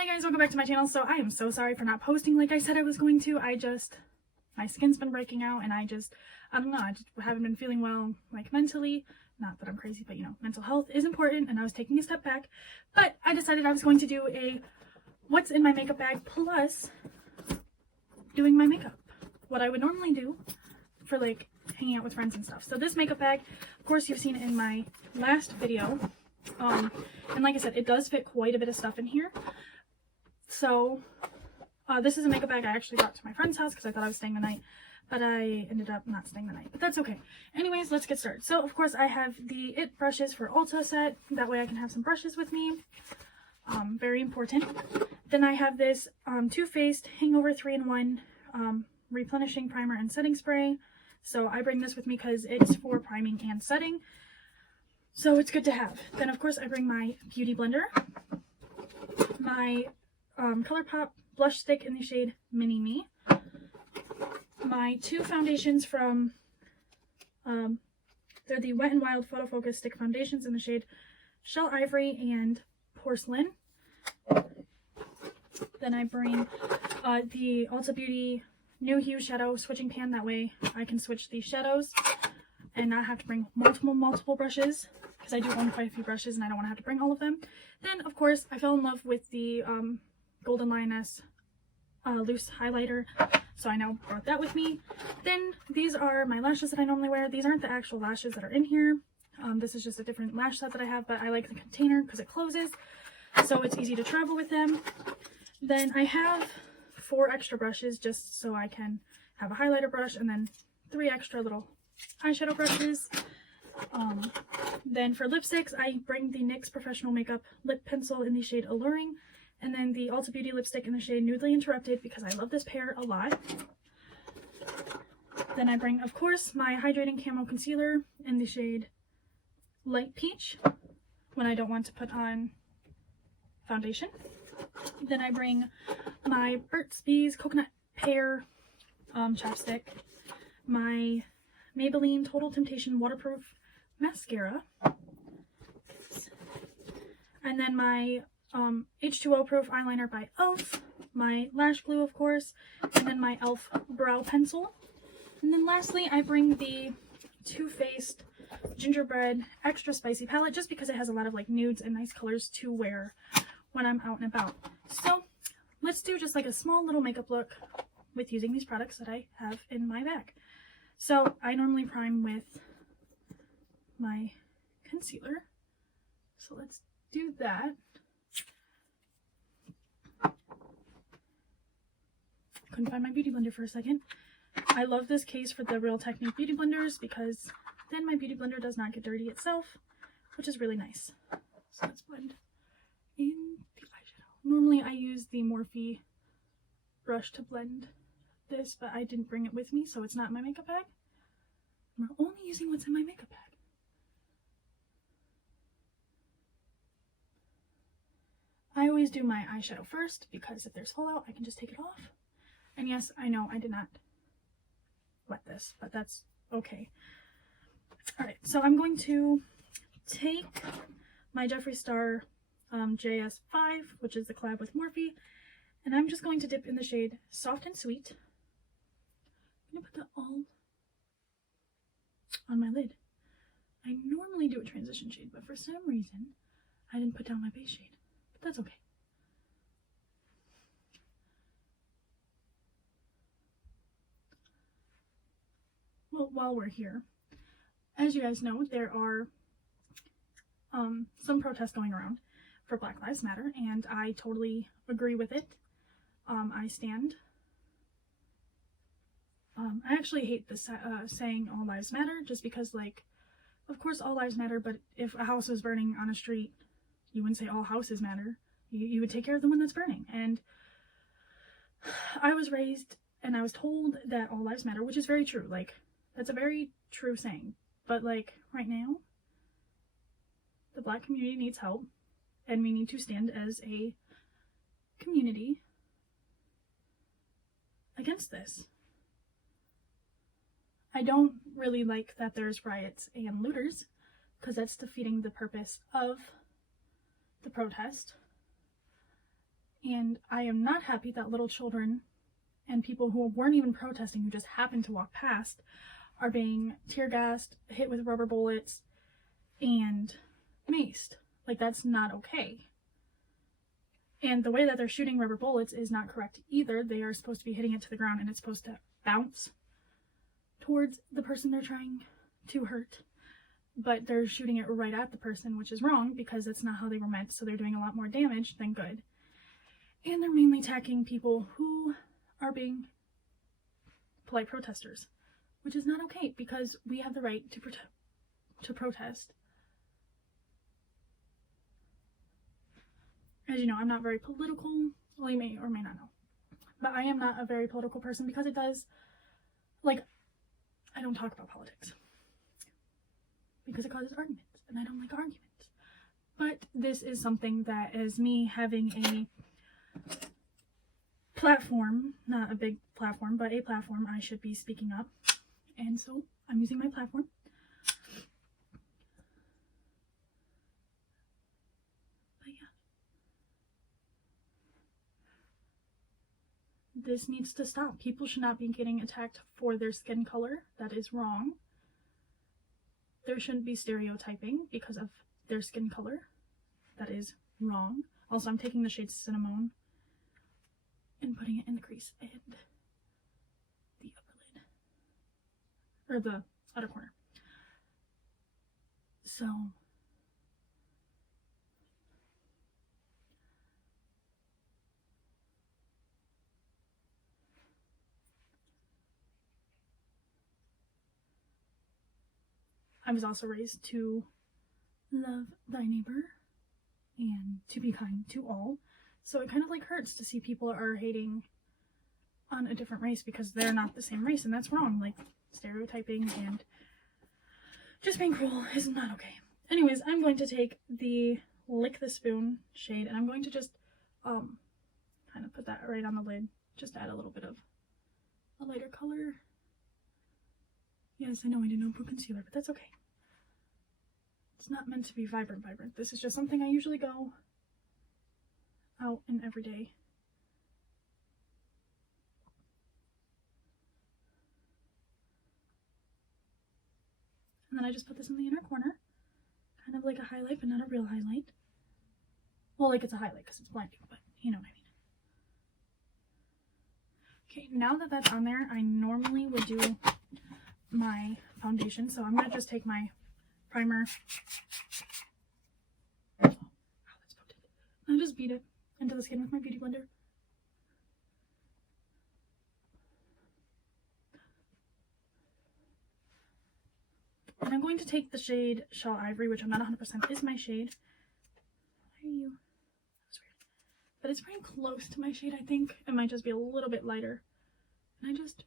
Hi guys, welcome back to my channel. So I am so sorry for not posting like I said I was going to. My skin's been breaking out and I don't know, I just haven't been feeling well, like mentally. Not that I'm crazy, but you know, mental health is important and I was taking a step back. But I decided I was going to do a what's in my makeup bag plus doing my makeup. What I would normally do for like hanging out with friends and stuff. So this makeup bag, of course you've seen it in my last video. And like I said, it does fit quite a bit of stuff in here. So this is a makeup bag I actually got to my friend's house because I thought I was staying the night, but I ended up not staying the night, but that's okay. Anyways, let's get started. So of course I have the IT brushes for Ulta set. That way I can have some brushes with me. Very important. Then I have this Too Faced Hangover 3-in-1 replenishing primer and setting spray. So I bring this with me because it's for priming and setting. So it's good to have. Then of course I bring my beauty blender, my ColourPop blush stick in the shade Mini Me, my two foundations from, they're the Wet n Wild Photo Focus Stick Foundations in the shade Shell Ivory and Porcelain. Then I bring the Ulta Beauty New Hue Shadow Switching Pan, that way I can switch the shadows and not have to bring multiple brushes, because I do own quite a few brushes and I don't want to have to bring all of them. Then of course I fell in love with the Golden Lioness loose highlighter, so I now brought that with me. Then these are my lashes that I normally wear. These aren't the actual lashes that are in here. This is just a different lash set that I have, but I like the container because it closes, so it's easy to travel with them. Then I have 4 extra brushes just so I can have a highlighter brush, and then 3 extra little eyeshadow brushes. Then for lipsticks, I bring the NYX Professional Makeup Lip Pencil in the shade Alluring, and then the Ulta Beauty lipstick in the shade Nudely Interrupted because I love this pair a lot. Then I bring, of course, my Hydrating Camo Concealer in the shade Light Peach when I don't want to put on foundation. Then I bring my Burt's Bees Coconut Pear chapstick, my Maybelline Total Temptation Waterproof Mascara, and then my H2O Proof Eyeliner by e.l.f., my lash glue of course, and then my e.l.f. brow pencil. And then lastly I bring the Too Faced Gingerbread Extra Spicy palette just because it has a lot of like nudes and nice colors to wear when I'm out and about. So let's do just like a small little makeup look with using these products that I have in my bag. So I normally prime with my concealer, so let's do that. Couldn't find my beauty blender for a second. I love this case for the Real Technique beauty blenders because then my beauty blender does not get dirty itself, which is really nice. So let's blend in the eyeshadow. Normally I use the Morphe brush to blend this, but I didn't bring it with me, so it's not in my makeup bag. I'm only using what's in my makeup bag. I always do my eyeshadow first because if there's fallout I can just take it off. And yes, I know I did not wet this, but that's okay. Alright, so I'm going to take my Jeffree Star JS5, which is the collab with Morphe, and I'm just going to dip in the shade Soft and Sweet. I'm going to put that all on my lid. I normally do a transition shade, but for some reason I didn't put down my base shade, but that's okay. Well, while we're here, as you guys know, there are some protests going around for Black Lives Matter, and I totally agree with it. I stand. I actually hate this saying all lives matter, just because, like, of course all lives matter, but if a house was burning on a street, you wouldn't say all houses matter. You would take care of the one that's burning. And I was raised and I was told that all lives matter, which is very true. Like, that's a very true saying. But like right now, the Black community needs help, and we need to stand as a community against this. I don't really like that there's riots and looters, because that's defeating the purpose of the protest. And I am not happy that little children and people who weren't even protesting, who just happened to walk past, are being tear gassed, hit with rubber bullets, and maced. Like, that's not okay. And the way that they're shooting rubber bullets is not correct either. They are supposed to be hitting it to the ground, and it's supposed to bounce towards the person they're trying to hurt. But they're shooting it right at the person, which is wrong because that's not how they were meant. So they're doing a lot more damage than good. And they're mainly attacking people who are being polite protesters, which is not okay because we have the right to protest. As you know, I'm not very political. Well, you may or may not know. But I am not a very political person because it does, like, I don't talk about politics. Because it causes arguments, and I don't like arguments. But this is something that, as me having a platform, not a big platform, but a platform, I should be speaking up. And so I'm using my platform. But yeah. This needs to stop. People should not be getting attacked for their skin color. That is wrong. There shouldn't be stereotyping because of their skin color. That is wrong. Also, I'm taking the shade Cinnamon and putting it in the crease and the upper lid. Or the outer corner. So, I was also raised to love thy neighbor and to be kind to all. So it kind of like hurts to see people are hating on a different race because they're not the same race, and that's wrong. Like, stereotyping and just being cruel is not okay. Anyways, I'm going to take the Lick the Spoon shade, and I'm going to just kind of put that right on the lid. Just add a little bit of a lighter color. Yes, I know I did no blue concealer, but that's okay. It's not meant to be vibrant. This is just something I usually go out in every day. And then I just put this in the inner corner. Kind of like a highlight, but not a real highlight. Well, like it's a highlight because it's blinding, but you know what I mean. Okay, now that that's on there, I normally would do my foundation. So I'm going to just take my primer. Oh, that's potent. And I just beat it into the skin with my beauty blender. And I'm going to take the shade Shell Ivory, which I'm not 100% is my shade. Why are you? That's weird. But it's pretty close to my shade, I think. It might just be a little bit lighter. And I just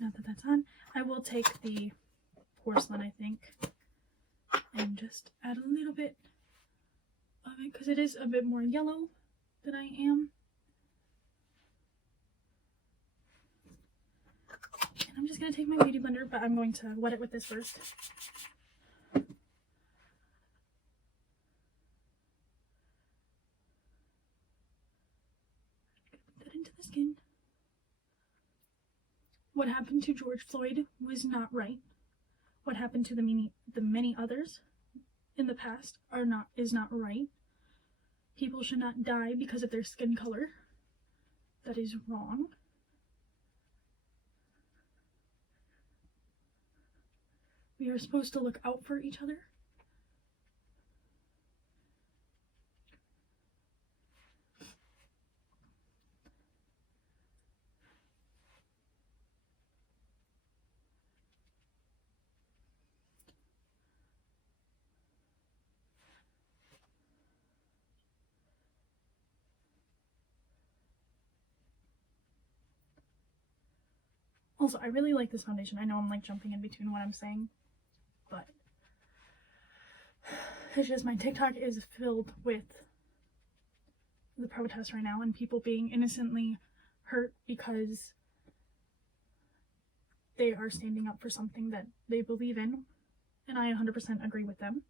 now that that's on, I will take the Porcelain, I think, and just add a little bit of it because it is a bit more yellow than I am. And I'm just going to take my beauty blender, but I'm going to wet it with this first. Put that into the skin. What happened to George Floyd was not right. What happened to the many others in the past is not right. People should not die because of their skin color. That is wrong. We are supposed to look out for each other. Also, I really like this foundation. I know I'm like jumping in between what I'm saying, but it's just my TikTok is filled with the protests right now and people being innocently hurt because they are standing up for something that they believe in, and I 100% agree with them.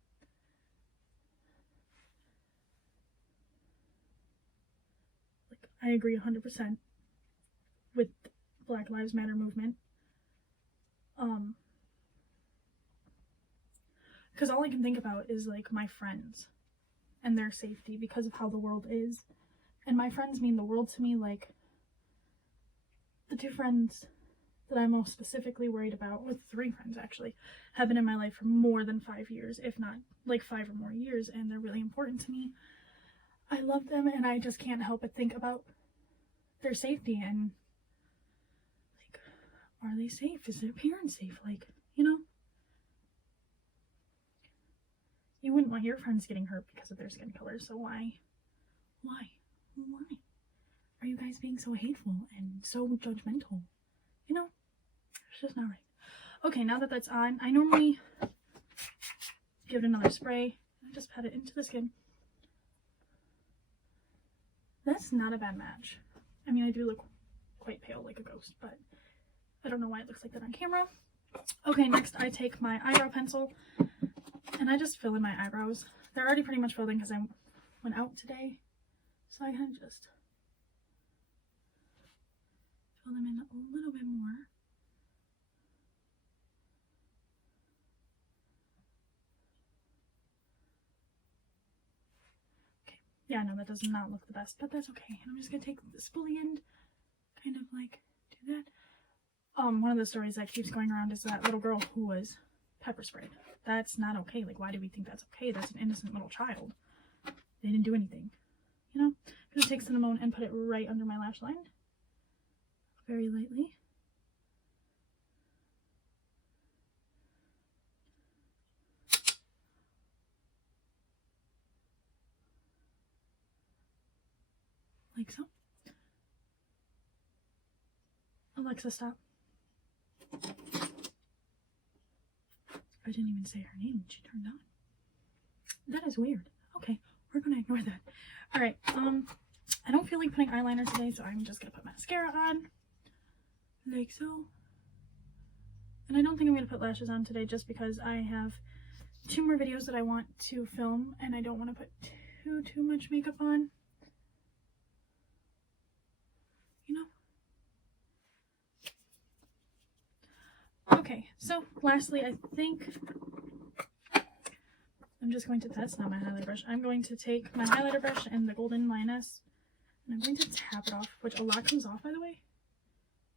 Like, I agree 100% with Black Lives Matter movement. Because all I can think about is like my friends and their safety because of how the world is. And my friends mean the world to me. Like, the two friends that I'm most specifically worried about, with 3 friends actually, have been in my life for more than 5 years, if not like 5 or more years, and they're really important to me. I love them, and I just can't help but think about their safety and like, are they safe? Is their parents safe? Like, you know, you wouldn't want your friends getting hurt because of their skin color, so why are you guys being so hateful and so judgmental? You know, it's just not right. Okay, now that that's on, I normally give it another spray. I just pat it into the skin. That's not a bad match. I mean, I do look quite pale like a ghost, but I don't know why it looks like that on camera. Okay, next I take my eyebrow pencil and I just fill in my eyebrows. They're already pretty much filled in because I went out today, so I kind of just fill them in a little bit more. Okay, yeah, no, that does not look the best, but that's okay. And I'm just gonna take the spoolie end, kind of like do that. One of the stories that keeps going around is that little girl who was pepper sprayed. That's not okay. Like, why do we think that's okay? That's an innocent little child. They didn't do anything, you know? I'm gonna take cinnamon and put it right under my lash line, very lightly. Like so. Alexa, stop. I didn't even say her name when she turned on. That is weird. Okay, we're gonna ignore that. Alright, I don't feel like putting eyeliner today, so I'm just gonna put mascara on. Like so. And I don't think I'm gonna put lashes on today just because I have 2 more videos that I want to film and I don't want to put too much makeup on. You know? Okay, so lastly, I think I'm just going to, that's not my highlighter brush. I'm going to take my highlighter brush and the Golden Lioness, and I'm going to tap it off, which a lot comes off, by the way.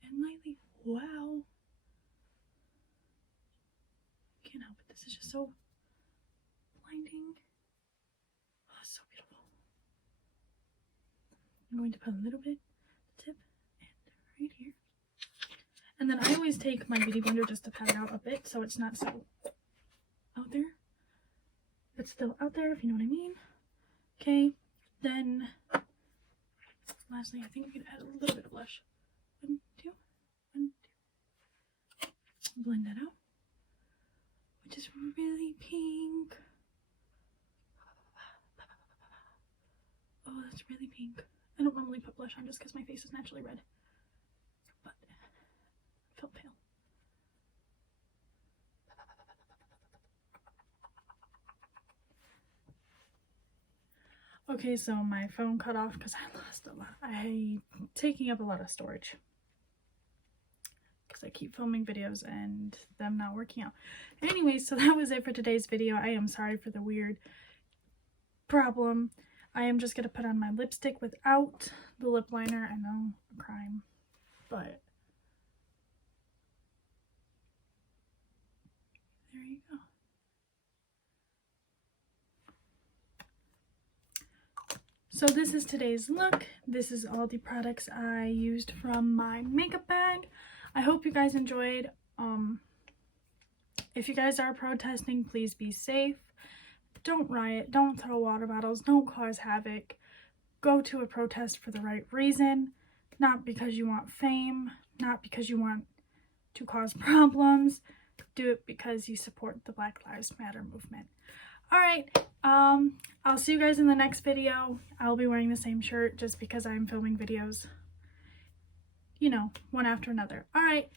And lightly, wow. Can't help it. This is just so blinding. Oh, so beautiful. I'm going to put a little bit, tip, and right here. And then I always take my beauty blender just to pat it out a bit so it's not so out there. But still out there, if you know what I mean. Okay, then lastly, I think I'm gonna add a little bit of blush. 1, 2, 1, 2. Blend that out, which is really pink. Oh, that's really pink. I don't normally put blush on just because my face is naturally red, but I felt pale. Okay, so my phone cut off because I lost a lot. I'm taking up a lot of storage because I keep filming videos and them not working out. Anyway, so that was it for today's video. I am sorry for the weird problem. I am just going to put on my lipstick without the lip liner. I know, a crime, but there you go. So this is today's look. This is all the products I used from my makeup bag. I hope you guys enjoyed. If you guys are protesting, please be safe. Don't riot, don't throw water bottles, don't cause havoc. Go to a protest for the right reason, not because you want fame, not because you want to cause problems. Do it because you support the Black Lives Matter movement. Alright, I'll see you guys in the next video. I'll be wearing the same shirt just because I'm filming videos, you know, one after another. Alright,